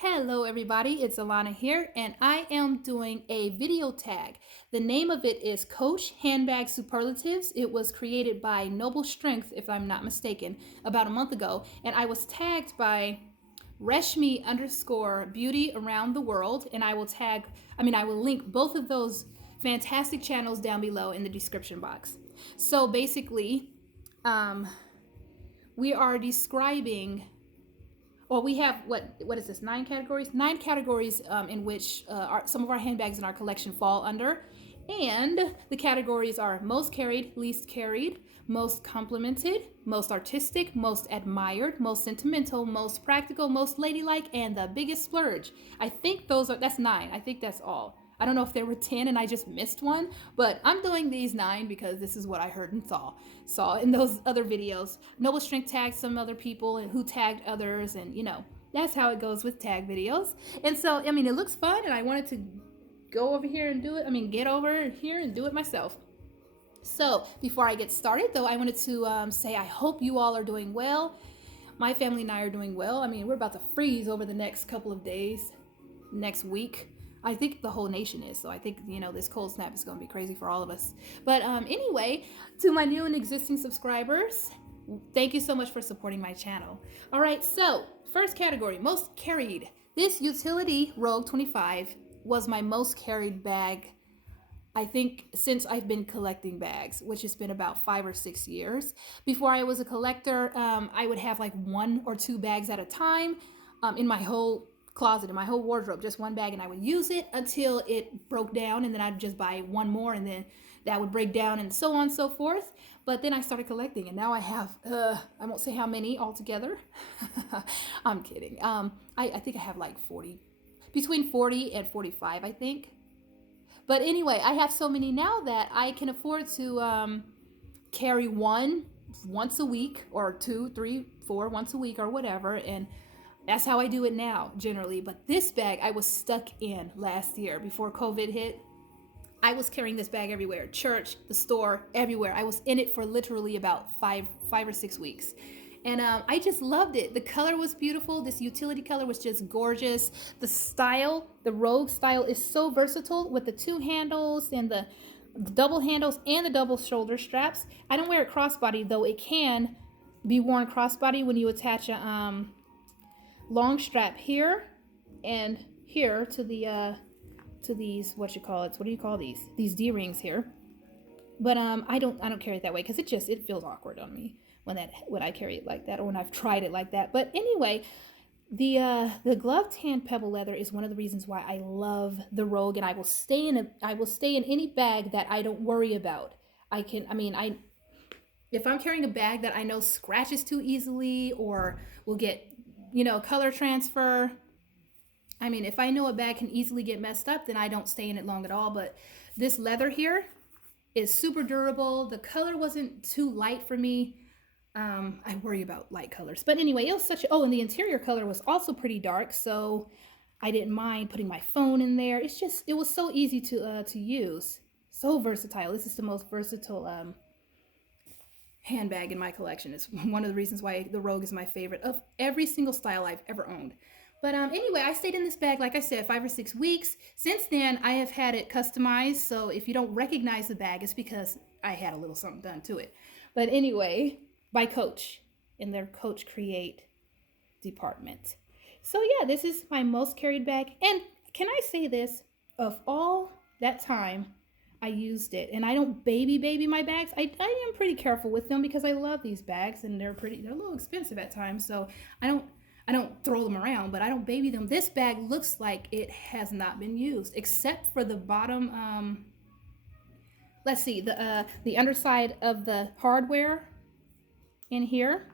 Hello everybody, it's Alana here and I am doing a video tag. The name of it is Coach Handbag Superlatives. It was created by Noble Strength, if I'm not mistaken, about a month ago, and I was tagged by Reshmi underscore beauty around the world, and I will link both of those fantastic channels down below in the description box. So basically, we are describing, well, we have what is this, 9 categories? 9 categories in which some of our handbags in our collection fall under. And the categories are most carried, least carried, most complimented, most artistic, most admired, most sentimental, most practical, most ladylike, and the biggest splurge. I think that's 9. I think that's all. I don't know if there were 10 and I just missed one, but I'm doing these 9 because this is what I heard and saw in those other videos. Noble Strength tagged some other people and who tagged others, and that's how it goes with tag videos. And so, it looks fun, and I wanted to go over here and do it. Get over here and do it myself. So before I get started, though, I wanted to say I hope you all are doing well. My family and I are doing well. We're about to freeze over the next couple of days, next week. I think the whole nation is. So I think, this cold snap is going to be crazy for all of us. But anyway, to my new and existing subscribers, thank you so much for supporting my channel. All right, so first category, most carried. This utility Rogue 25 was my most carried bag, I think, since I've been collecting bags, which has been about 5 or 6 years. Before I was a collector, I would have like 1 or 2 bags at a time in my whole closet, in my whole wardrobe, just 1 bag, and I would use it until it broke down, and then I'd just buy 1 more, and then that would break down, and so on and so forth. But then I started collecting, and now I have I won't say how many altogether. I'm kidding. I think I have like 40, between 40 and 45, I think. But anyway, I have so many now that I can afford to carry 1 once a week, or 2, 3, 4 once a week, or whatever, and that's how I do it now, generally. But this bag I was stuck in last year before COVID hit. I was carrying this bag everywhere, church, the store, everywhere. I was in it for literally about 5 or 6 weeks. And I just loved it. The color was beautiful. This utility color was just gorgeous. The style, the Rogue style, is so versatile with the 2 handles and the double handles and the double shoulder straps. I don't wear it crossbody, though it can be worn crossbody when you attach a long strap here and here to the to these, what do you call these D-rings here. But I don't carry it that way because it feels awkward on me when I carry it like that, or when I've tried it like that. But anyway, the glove tan pebble leather is one of the reasons why I love the Rogue, and I will stay in any bag that I don't worry about. If I'm carrying a bag that I know scratches too easily or will get color transfer, if I know a bag can easily get messed up, then I don't stay in it long at all. But this leather here is super durable. The color wasn't too light for me. I worry about light colors. But anyway, it was and the interior color was also pretty dark, so I didn't mind putting my phone in there. It was so easy to use. So versatile. This is the most versatile handbag in my collection. It's one of the reasons why the Rogue is my favorite of every single style I've ever owned. But anyway, I stayed in this bag, like I said, 5 or 6 weeks. Since then, I have had it customized. So if you don't recognize the bag, it's because I had a little something done to it. But anyway, by Coach in their Coach Create department. So yeah, this is my most carried bag. And can I say this? Of all that time I used it, and I don't baby my bags. I am pretty careful with them because I love these bags, and they're a little expensive at times. So I don't throw them around, but I don't baby them. This bag looks like it has not been used, except for the bottom, let's see, the underside of the hardware in here.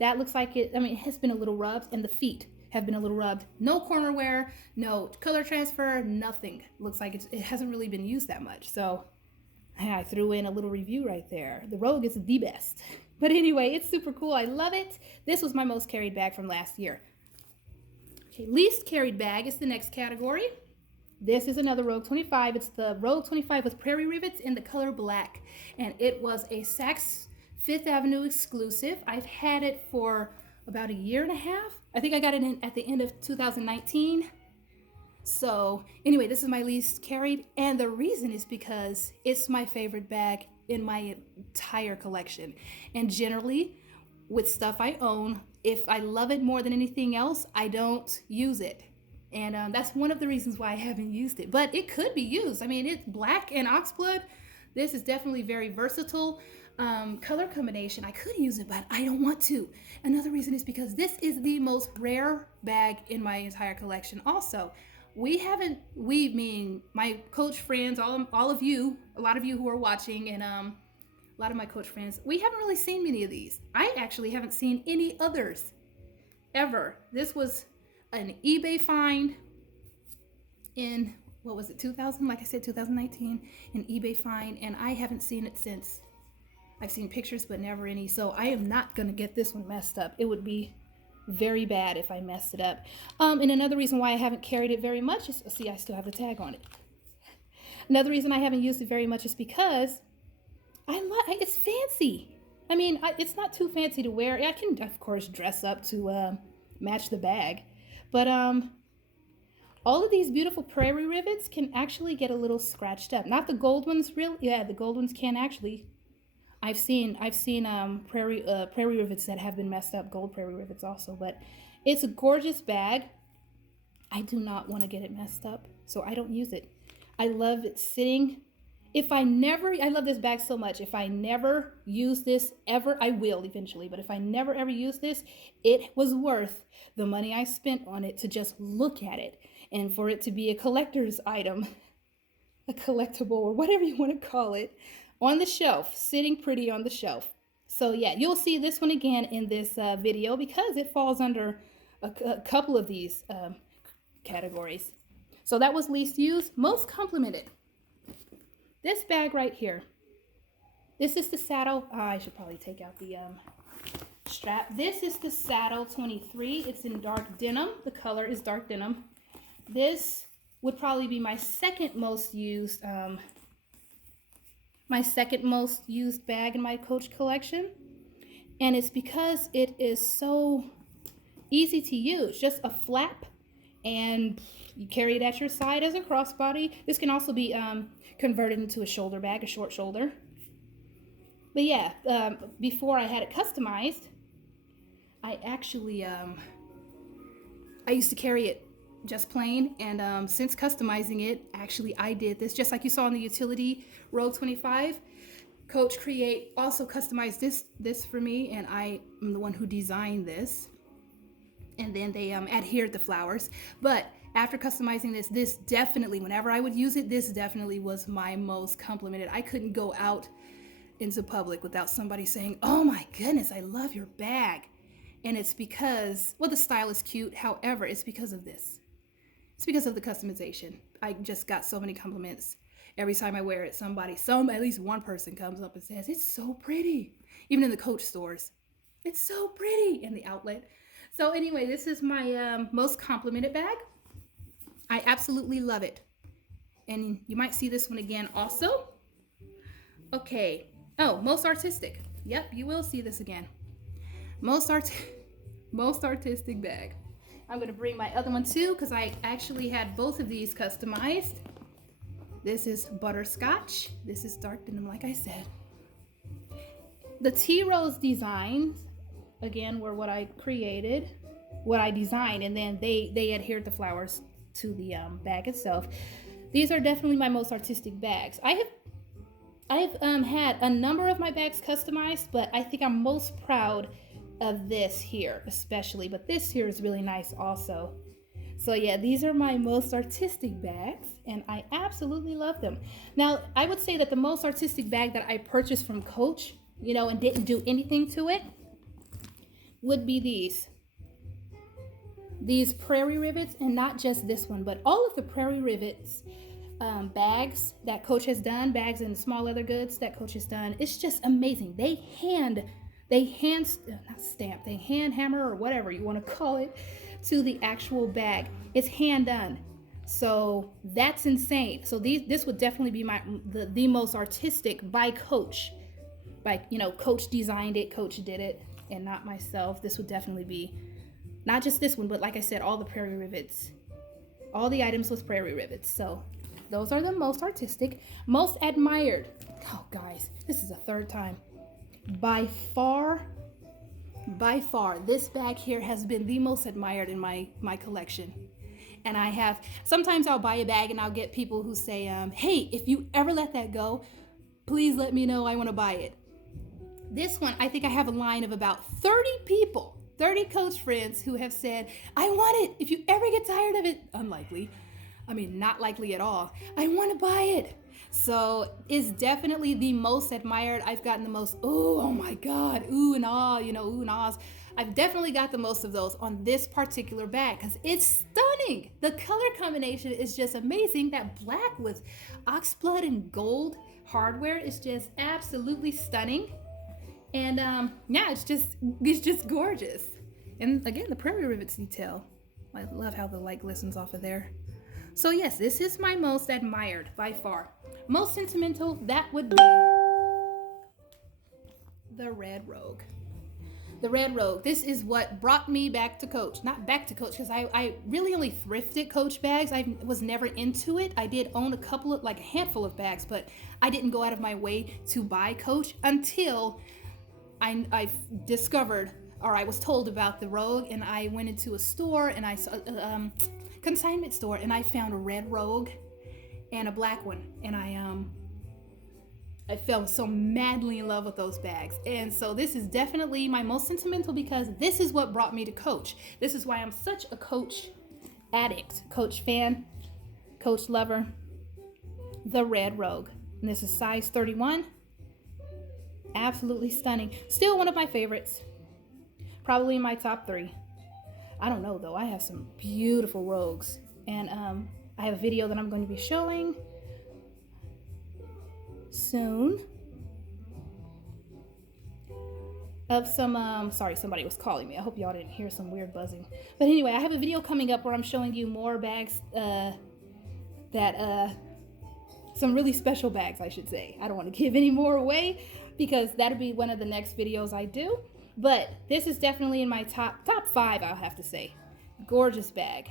That looks like it has been a little rubbed, and the feet have been a little rubbed. No corner wear, no color transfer, nothing. Looks like it hasn't really been used that much. So I threw in a little review right there. The Rogue is the best. But anyway, it's super cool. I love it. This was my most carried bag from last year. Okay, least carried bag is the next category. This is another Rogue 25. It's the Rogue 25 with prairie rivets in the color black. And it was a Saks Fifth Avenue exclusive. I've had it for about a year and a half. I think I got it in at the end of 2019. So anyway, this is my least carried, and the reason is because it's my favorite bag in my entire collection. And generally, with stuff I own, if I love it more than anything else, I don't use it. And that's one of the reasons why I haven't used it. But it could be used. I mean, it's black and oxblood. This is definitely very versatile. Color combination, I could use it, but I don't want to. Another reason is because this is the most rare bag in my entire collection. Also, we mean my Coach friends, all of you, a lot of you who are watching, and a lot of my Coach friends, we haven't really seen many of these. I actually haven't seen any others ever. This was an eBay find in, what was it, 2000? Like I said, 2019, an eBay find, and I haven't seen it since. I've seen pictures, but never any. So I am not gonna get this one messed up. It would be very bad if I messed it up. And another reason why I haven't carried it very much is, see, I still have the tag on it. Another reason I haven't used it very much is because it's fancy. I mean, it's not too fancy to wear. I can, of course, dress up to match the bag. But all of these beautiful prairie rivets can actually get a little scratched up. Not the gold ones, really. Yeah, the gold ones can actually. I've seen prairie rivets that have been messed up, gold prairie rivets also, but it's a gorgeous bag. I do not want to get it messed up, so I don't use it. I love it sitting. I love this bag so much. If I never use this ever, I will eventually, but if I never ever use this, it was worth the money I spent on it to just look at it and for it to be a collector's item, a collectible, or whatever you want to call it, on the shelf, sitting pretty on the shelf. So yeah, you'll see this one again in this video because it falls under a couple of these categories. So that was least used. Most complimented. This bag right here. This is the saddle. I should probably take out the strap. This is the saddle 23. It's in dark denim. The color is dark denim. This would probably be my second most used bag in my Coach collection, and it's because it is so easy to use. Just a flap, and you carry it at your side as a crossbody. This can also be converted into a shoulder bag, a short shoulder. But yeah, before I had it customized, I actually I used to carry it just plain, and since customizing it, actually I did this just like you saw in the utility row 25. Coach Create also customized this for me, and I am the one who designed this, and then they adhered the flowers. But after customizing this definitely, whenever I would use it, this definitely was my most complimented. I couldn't go out into public without somebody saying, "Oh my goodness, I love your bag." And it's because, well, the style is cute, however, it's because of this. It's because of the customization. I just got so many compliments. Every time I wear it, at least one person comes up and says, "It's so pretty." Even in the Coach stores, "It's so pretty," in the outlet. So anyway, this is my most complimented bag. I absolutely love it. And you might see this one again also. Okay. Oh, most artistic. Yep, you will see this again. Most artistic bag. I'm going to bring my other one too because I actually had both of these customized. This is butterscotch. This is dark denim, like I said. The T-Rose designs, again, were what I created, what I designed, and then they adhered the flowers to the bag itself. These are definitely my most artistic bags. I've had a number of my bags customized, but I think I'm most proud of this here especially, but this here is really nice also. So yeah, these are my most artistic bags, and I absolutely love them. Now, I would say that the most artistic bag that I purchased from Coach, and didn't do anything to it, would be these prairie rivets, and not just this one, but all of the prairie rivets bags that Coach has done, bags and small leather goods that Coach has done. It's just amazing. They hand hammer, or whatever you want to call it, to the actual bag. It's hand done. So that's insane. So this would definitely be the most artistic by Coach. Coach designed it, Coach did it, and not myself. This would definitely be Not just this one, but like I said, all the prairie rivets. All the items with prairie rivets. So those are the most artistic, most admired. Oh, guys, this is the third time. By far, this bag here has been the most admired in my collection. And I have, sometimes I'll buy a bag and I'll get people who say, hey, if you ever let that go, please let me know, I want to buy it. This one, I think I have a line of about 30 people, 30 Coach friends who have said, I want it. If you ever get tired of it, unlikely. I mean, not likely at all. I want to buy it. So it's definitely the most admired. I've gotten the most, oh my God, ooh and ah, ooh and ahs. I've definitely got the most of those on this particular bag because it's stunning. The color combination is just amazing. That black with oxblood and gold hardware is just absolutely stunning. And yeah, it's just gorgeous. And again, the prairie rivets detail. I love how the light glistens off of there. So yes, this is my most admired by far. Most sentimental, that would be the Red Rogue. The Red Rogue. This is what brought me back to Coach. Not back to Coach, because I really only thrifted Coach bags. I was never into it. I did own a handful of bags, but I didn't go out of my way to buy Coach until I discovered, or I was told about the Rogue, and I went into a store and I saw consignment store, and I found a Red Rogue and a black one, and I fell so madly in love with those bags. And so this is definitely my most sentimental because this is what brought me to Coach. This is why I'm such a Coach addict, Coach fan, Coach lover. The Red Rogue, and this is size 31. Absolutely stunning. Still one of my favorites. Probably in my top 3. I don't know though. I have some beautiful Rogues, and I have a video that I'm going to be showing soon of some sorry, somebody was calling me. I hope y'all didn't hear some weird buzzing. But anyway, I have a video coming up where I'm showing you more bags some really special bags, I should say. I don't want to give any more away because that'll be one of the next videos I do. But this is definitely in my top 5, I'll have to say. Gorgeous bag.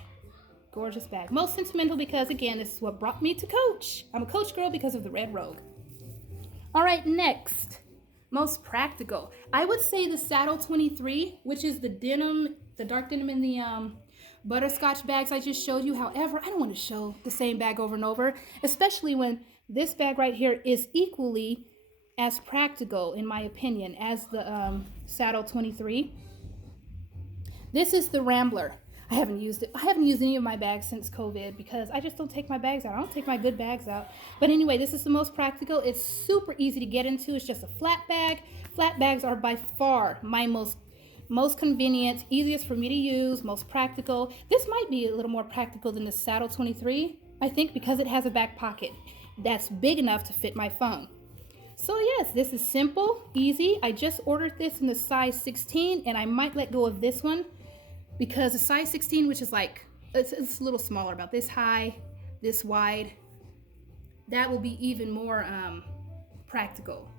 Gorgeous bag. Most sentimental because, again, this is what brought me to Coach. I'm a Coach girl because of the Red Rogue. All right, next. Most practical. I would say the Saddle 23, which is the denim, the dark denim in the butterscotch bags I just showed you. However, I don't want to show the same bag over and over, especially when this bag right here is equally as practical, in my opinion, as the Saddle 23. This is the Rambler. I haven't used it. I haven't used any of my bags since COVID because I just don't take my bags out. I don't take my good bags out. But anyway, this is the most practical. It's super easy to get into. It's just a flat bag. Flat bags are by far my most convenient, easiest for me to use, most practical. This might be a little more practical than the Saddle 23, I think, because it has a back pocket that's big enough to fit my phone. So yes, this is simple, easy. I just ordered this in the size 16, and I might let go of this one because the size 16, which is like, it's a little smaller, about this high, this wide, that will be even more practical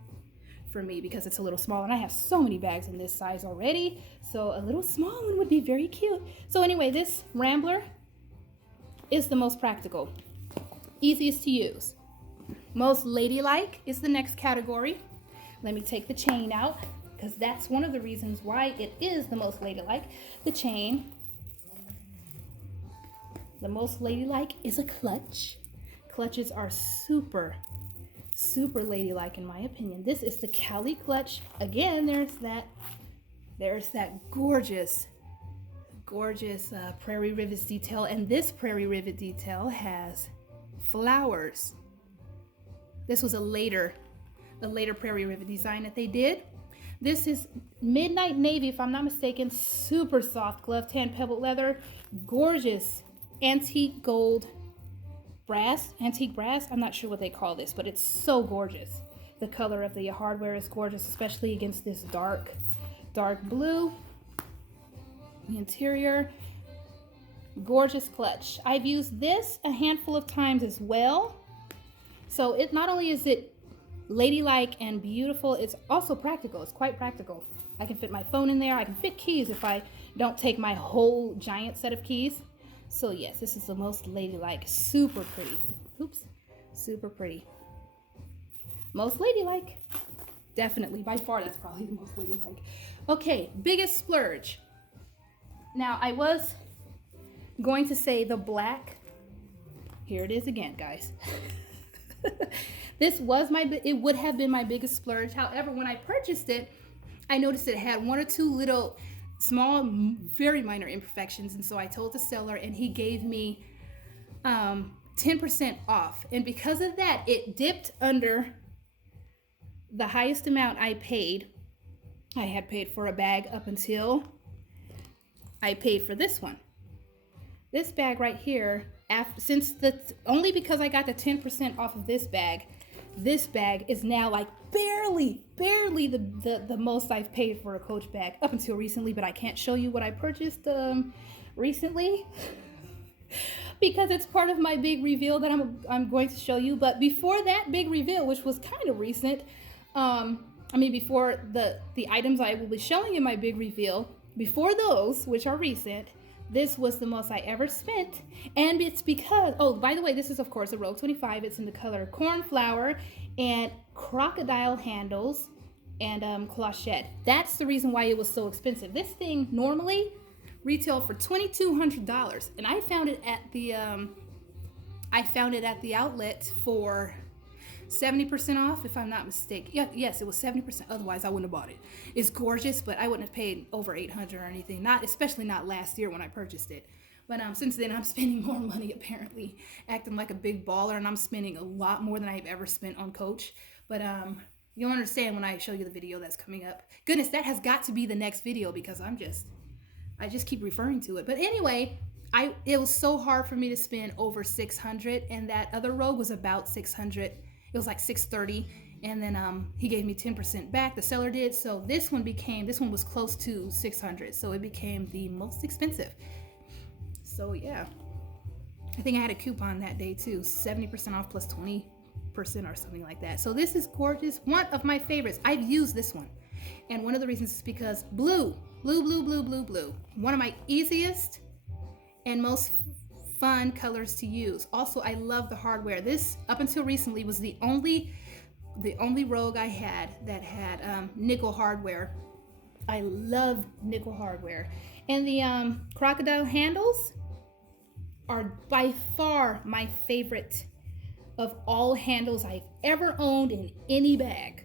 for me because it's a little smaller, and I have so many bags in this size already, so a little small one would be very cute. So anyway, this Rambler is the most practical, easiest to use. Most ladylike is the next category. Let me take the chain out because that's one of the reasons why it is the most ladylike. The chain. The most ladylike is a clutch. Clutches are super ladylike in my opinion. This is the Cali clutch. Again, there's that gorgeous prairie rivets detail, and this prairie rivet detail has flowers. This was a later prairie rivet design that they did. This is midnight navy, if I'm not mistaken. Super soft glove tan pebbled leather. Gorgeous antique gold brass, antique brass. I'm not sure what they call this, but it's so gorgeous. The color of the hardware is gorgeous, especially against this dark blue. The interior, gorgeous clutch. I've used this a handful of times as well. So it not only is it ladylike and beautiful, it's also practical. It's quite practical. I can fit my phone in there. I can fit keys if I don't take my whole giant set of keys. So yes, this is the most ladylike, super pretty. Oops, super pretty. Most ladylike. Definitely, by far, that's probably the most ladylike. Okay, biggest splurge. Now, I was going to say the black. Here it is again, guys. This was it would have been my biggest splurge. However, when I purchased it, I noticed it had one or two little small, very minor imperfections. And so I told the seller and he gave me 10% off. And because of that, it dipped under the highest amount I paid. I had paid for a bag up until I paid for this one. This bag right here, only because I got the 10% off of this bag is now like barely the most I've paid for a Coach bag up until recently, but I can't show you what I purchased recently because it's part of my big reveal that I'm going to show you. But before that big reveal, which was kind of recent, before the items I will be showing in my big reveal, before those, which are recent, this was the most I ever spent. And it's because, oh, by the way, this is of course a Rogue 25. It's in the color cornflower and crocodile handles and clochette. That's the reason why it was so expensive. This thing normally retailed for $2,200, and I found it at the outlet for 70% off, if I'm not mistaken. Yeah, yes, it was 70%. Otherwise, I wouldn't have bought it. It's gorgeous, but I wouldn't have paid over $800 or anything. Especially not last year when I purchased it. But since then, I'm spending more money, apparently, acting like a big baller, and I'm spending a lot more than I've ever spent on Coach. But you'll understand when I show you the video that's coming up. Goodness, that has got to be the next video because I just keep referring to it. But anyway, it was so hard for me to spend over $600, and that other Rogue was about $600. It was like $630, and then he gave me 10% back. The seller did. So this one was close to $600. So it became the most expensive. So yeah, I think I had a coupon that day too, 70% off plus 20% or something like that. So this is gorgeous. One of my favorites. I've used this one, and one of the reasons is because blue. One of my easiest and most fun colors to use. Also, I love the hardware. This, up until recently, was the only Rogue I had that had nickel hardware. I love nickel hardware. And the crocodile handles are by far my favorite of all handles I've ever owned in any bag,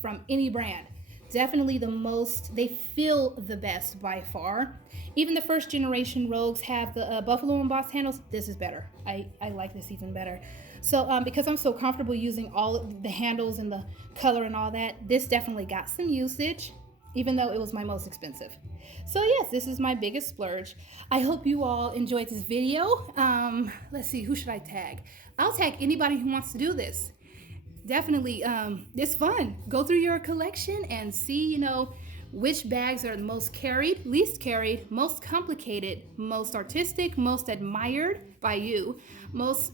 from any brand. Definitely the most, they feel the best by far. Even the first generation Rogues have the buffalo embossed handles. This is better. I like this even better. So because I'm so comfortable using all of the handles and the color and all that, this definitely got some usage, even though it was my most expensive. So yes, this is my biggest splurge. I hope you all enjoyed this video. Let's see, who should I tag? I'll tag anybody who wants to do this. Definitely, it's fun. Go through your collection and see, which bags are the most carried, least carried, most complicated, most artistic, most admired by you, most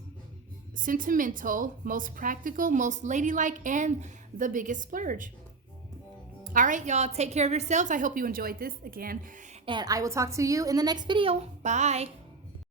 sentimental, most practical, most ladylike, and the biggest splurge. All right, y'all, take care of yourselves. I hope you enjoyed this again, and I will talk to you in the next video. Bye.